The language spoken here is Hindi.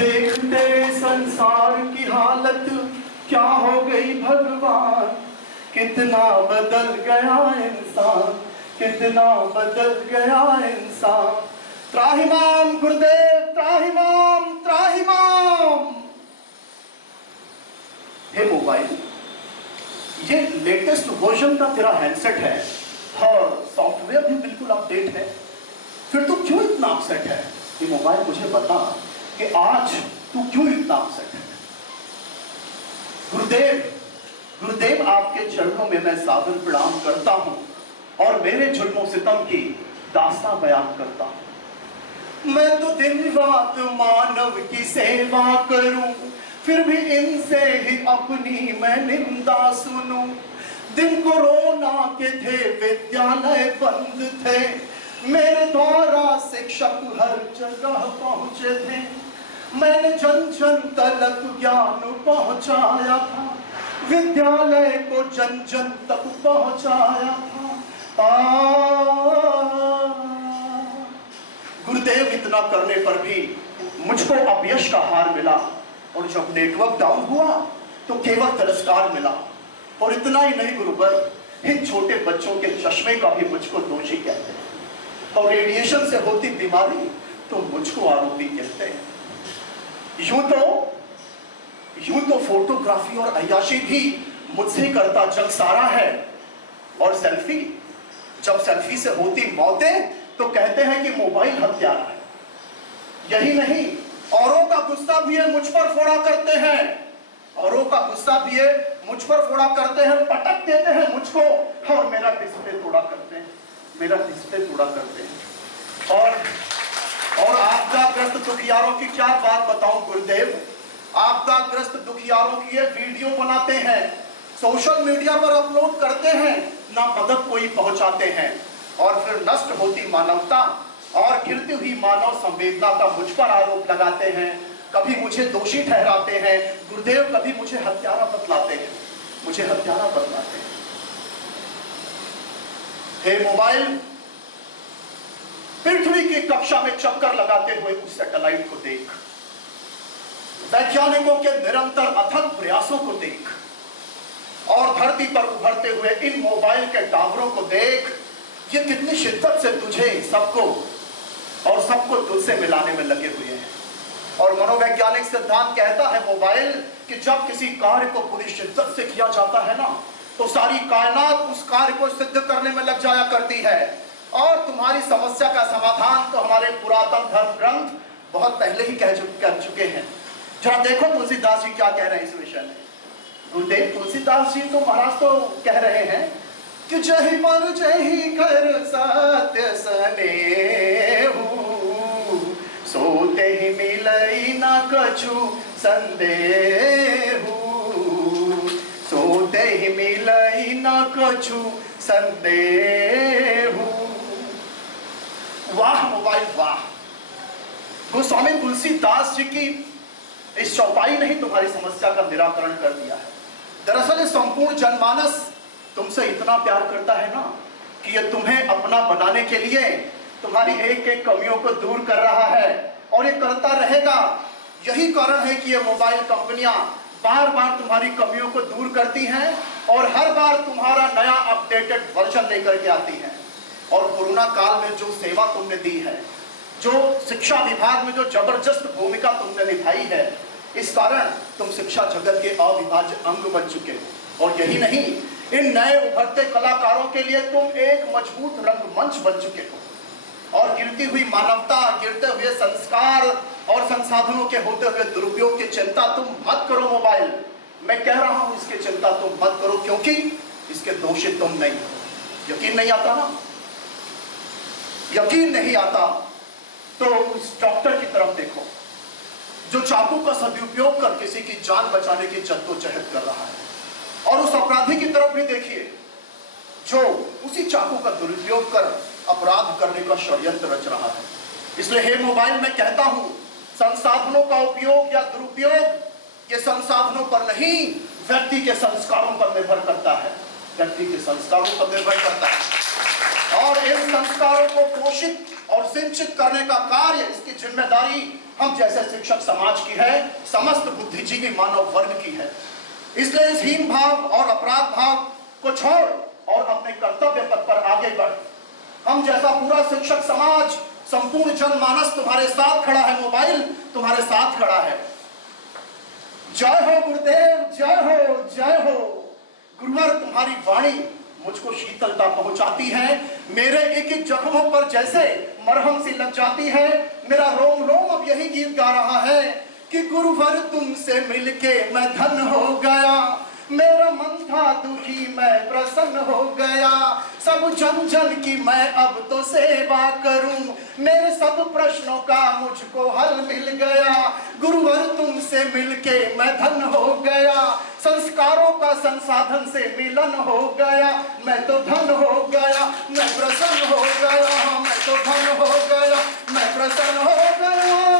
देखते संसार की हालत क्या हो गई भगवान, कितना बदल गया इंसान, कितना बदल गया इंसान। त्राहिमाम गुरुदेव, त्राहिमाम त्राहिमाम। हे मोबाइल, ये लेटेस्ट वर्जन का तेरा हैंडसेट है और सॉफ्टवेयर भी बिल्कुल अपडेट है, फिर तू क्यों इतना अपसेट है? ये मोबाइल मुझे बता कि आज तू क्यों इतना अपसेट है? गुरुदेव, गुरुदेव आपके चरणों में मैं सादर प्रणाम करता हूं और मेरे जुल्मों सितम की दास्तां बयान करता हूं। मैं तो दिन रात मानव की सेवा करूं, फिर भी इनसे ही अपनी मैं निंदा सुनूं। दिन कोरोना के थे, विद्यालय बंद थे, मेरे द्वारा शिक्षक हर जगह पहुंचे थे। मैंने जन जन तक ज्ञान पहुंचाया था, विद्यालय को जन जन तक पहुंचाया था। गुरुदेव, इतना करने पर भी मुझको अपयश का हार मिला, और जब नेटवर्क डाउन हुआ तो केवल तिरस्कार मिला। और इतना ही नहीं गुरुवर, इन छोटे बच्चों के चश्मे का भी मुझको दोषी कहते हैं, और रेडिएशन से होती बीमारी तो मुझको आरोपी कहते हैं। यूं तो फोटोग्राफी और अय्याशी भी मुझसे करता जग सारा है, और सेल्फी, जब सेल्फी से होती मौतें तो कहते हैं कि मोबाइल हत्यारा है। यही नहीं, औरों का गुस्सा भी है मुझ पर फोड़ा करते हैं, औरों का गुस्सा भी है मुझ पर फोड़ा करते हैं, पटक देते हैं मुझको और मेरा डिस्प्ले तोड़ा करते हैं, मेरा डिस्प्ले तोड़ा करते हैं। और आपदाग्रस्त दुखियारों की क्या बात बताऊं गुरुदेव, आपदाग्रस्त दुखियारों की ये वीडियो बनाते हैं, सोशल मीडिया पर अपलोड करते हैं, ना मदद कोई पहुंचाते हैं, और फिर नष्ट होती मानवता और गिरती हुई मानव संवेदना का मुझ पर आरोप लगाते हैं। कभी मुझे दोषी ठहराते हैं गुरुदेव, कभी मुझे हत्यारा बतलाते हैं, मुझे हत्यारा बतलाते हैं। हे मोबाइल, पृथ्वी की कक्षा में चक्कर लगाते हुए उस सैटेलाइट को देख, वैज्ञानिकों के निरंतर अथक प्रयासों को देख, और धरती पर उभरते हुए इन मोबाइल के टावरों को देख। ये कितनी शिद्दत से तुझे सबको और सबको तुझसे मिलाने में लगे हुए हैं। और मनोवैज्ञानिक सिद्धांत कहता है मोबाइल कि जब किसी कार्य को पूरी शिद्दत से किया जाता है ना, तो सारी कायनात उस कार्य को सिद्ध करने में लग जाया करती है। और तुम्हारी समस्या का समाधान तो हमारे पुरातन धर्म ग्रंथ बहुत पहले ही कह चुके हैं। जरा देखो तुलसीदास जी क्या कह रहे हैं इस विषय में। गुरुदेव, तुलसीदास जी तो महाराज तो कह रहे हैं कि जही पर जही कर सत्य सनेहु, सोते ही मिलई न कछु संदेहु, सोते ही मिलई न कछु संदेहु। वाह मोबाइल वाह, गोस्वामी तुलसीदास जी की इस चौपाई ने ही तुम्हारी समस्या का निराकरण कर दिया है। दरअसल संपूर्ण जनमानस तुमसे इतना प्यार करता है ना कि ये तुम्हें अपना बनाने के लिए तुम्हारी एक एक कमियों को दूर कर रहा है, और ये करता रहेगा। यही कारण है कि ये मोबाइल कंपनियां बार बार तुम्हारी कमियों को दूर करती हैं और हर बार तुम्हारा नया अपडेटेड वर्जन लेकर के आती हैं। और कोरोना काल में जो सेवा तुमने दी है, जो शिक्षा विभाग में जो जबरदस्त भूमिका तुमने निभाई है, इस कारण तुम शिक्षा जगत के अविभाज्य अंग बन चुके हो। और यही नहीं, इन नए उभरते कलाकारों के लिए तुम एक मजबूत रंगमंच बन चुके हो। और गिरती हुई मानवता, गिरते हुए संस्कार और संसाधनों के होते हुए दुरुपयोग की चिंता तुम मत करो मोबाइल। मैं कह रहा हूं इसकी चिंता तुम मत करो, क्योंकि इसके दोषी तुम नहीं हो। यकीन नहीं आता ना? यकीन नहीं आता तो उस डॉक्टर की तरफ देखो जो चाकू का सदुपयोग कर किसी की जान बचाने की जद्दोजहद कर रहा है, और उस अपराधी की तरफ भी देखिए जो उसी चाकू का दुरुपयोग कर अपराध करने का षड्यंत्र रच रहा है। इसलिए हे मोबाइल, मैं कहता हूं संसाधनों का उपयोग या दुरुपयोग ये संसाधनों पर नहीं, व्यक्ति के संस्कारों पर निर्भर करता है, व्यक्ति के संस्कारों पर निर्भर करता है। और इन संस्कारों को पोषित और सिंचित करने का कार्य, इसकी जिम्मेदारी हम जैसे शिक्षक समाज की है, समस्त बुद्धिजीवी मानव वर्ग की है। इसलिए इस हीन भाव और अपराध भाव को छोड़ और अपने कर्तव्य पथ पर आगे बढ़। हम जैसा पूरा शिक्षक समाज, संपूर्ण जनमानस तुम्हारे साथ खड़ा है, मोबाइल तुम्हारे साथ खड़ा है। जय हो गुरुदेव, जय हो, जय हो। गुरुवर, तुम्हारी वाणी मुझको शीतलता पहुंचाती है, मेरे एक एक जख्मों पर जैसे मरहम सी लग जाती है। मेरा रोम रोम अब यही गीत गा रहा है कि गुरुवर तुमसे मिलके मैं धन हो गया, मेरा मन था दुखी मैं प्रसन्न हो गया, सब जन जन की मैं अब तो सेवा करूं, मेरे सब प्रश्नों का मुझको हल मिल गया। गुरुवर तुमसे मिलके मैं धन हो गया, संस्कारों का संसाधन से मिलन हो गया, मैं तो धन हो गया, मैं प्रसन्न हो गया, मैं तो धन हो गया, मैं प्रसन्न हो गया।